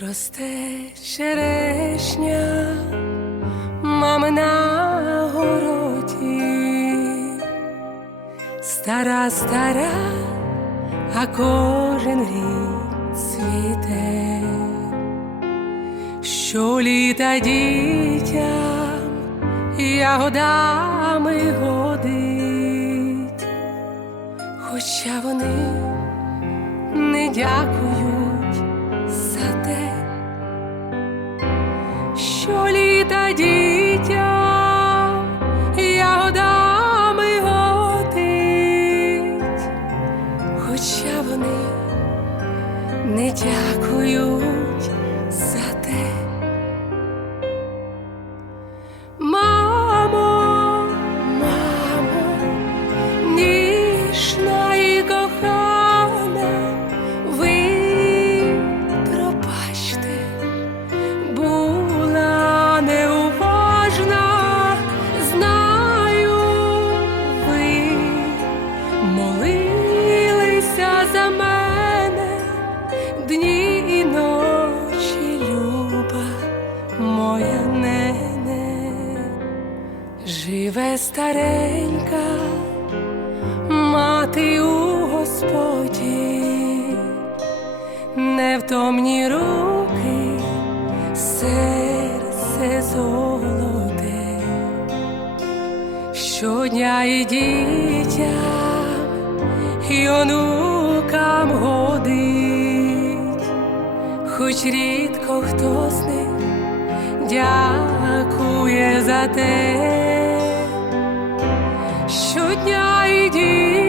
Росте черешня, мами на городі, стара, стара, а кожен рік цвіте, Що літа дітям ягодами годить, хоча вони не дякують за те, що літа дітям живе старенька, мати у Господі, невтомні руки, серце золоте, щодня і дітям, і онукам годить, хоч рідко хто з них дякує за те, щодня і дітям,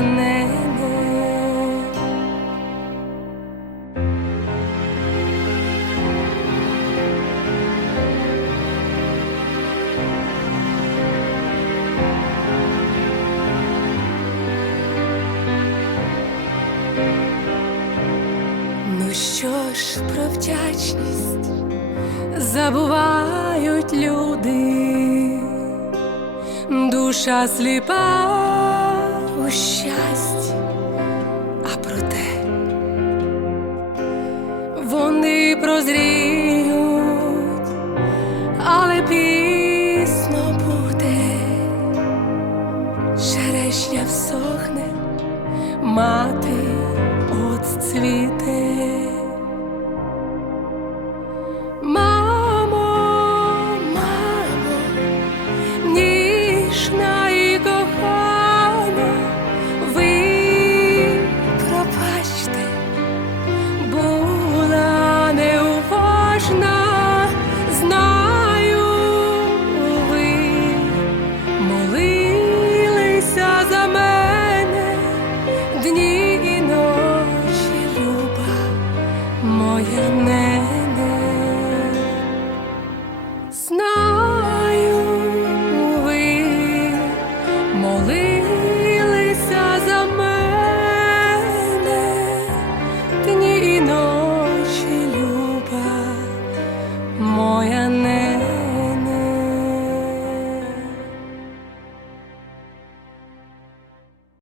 Ну що ж про вдячність забувають люди, душа сліпа у щасті, а проте вони прозріють, але пісно буде, черешня всохне, мати отцвіте. Мамо, моє небо знаю ви моли.